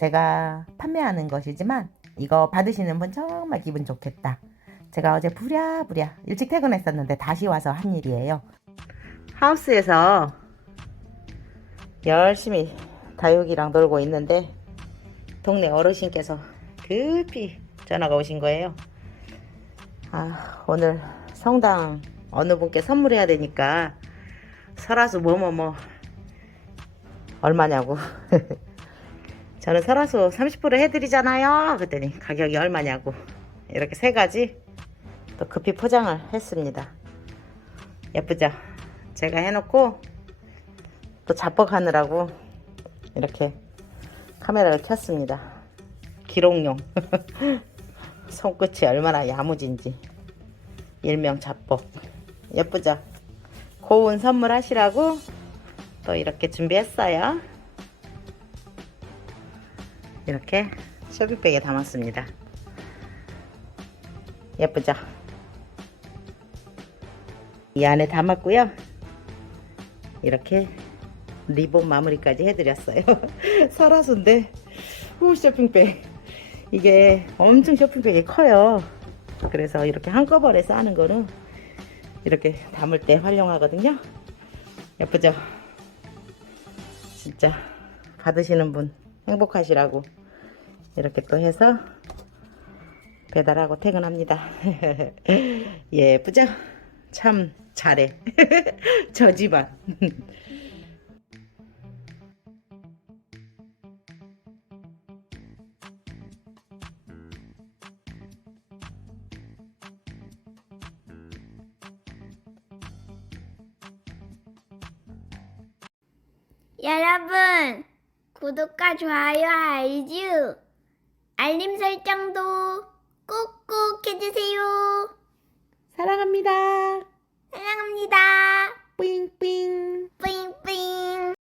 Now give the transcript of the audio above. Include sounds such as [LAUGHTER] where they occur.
제가 판매하는 것이지만 이거 받으시는 분 정말 기분 좋겠다. 제가 어제 부랴부랴 일찍 퇴근했었는데 다시 와서 한 일이에요. 하우스에서 열심히 다육이랑 놀고 있는데 동네 어르신께서 급히 전화가 오신 거예요. 아, 오늘 성당 어느 분께 선물해야 되니까 설화수 뭐뭐뭐 얼마냐고. [LAUGHS] 저는 설화수 30% 해드리잖아요. 그랬더니 가격이 얼마냐고. 이렇게 세 가지 또 급히 포장을 했습니다. 예쁘죠? 제가 해놓고 또 자뻑하느라고 이렇게 카메라를 켰습니다. 기록용. [LAUGHS] 손끝이 얼마나 야무진지. 일명 자뻑. 예쁘죠? 고운 선물 하시라고 또 이렇게 준비했어요. 이렇게 쇼핑백에 담았습니다. 예쁘죠? 이 안에 담았고요. 이렇게 리본 마무리까지 해드렸어요. [LAUGHS] 설화수인데 후 쇼핑백 이게 엄청 쇼핑백이 커요. 그래서 이렇게 한꺼번에 싸는 거는 이렇게 담을 때 활용하거든요. 예쁘죠? 진짜 받으시는 분 행복하시라고 이렇게 또 해서 배달하고 퇴근합니다. [LAUGHS] 예쁘죠? 참 잘해. [LAUGHS] 저 집안. [LAUGHS] 여러분, 구독과 좋아요 알죠? 알림 설정도 꾹꾹 해주세요. 사랑합니다. 사랑합니다.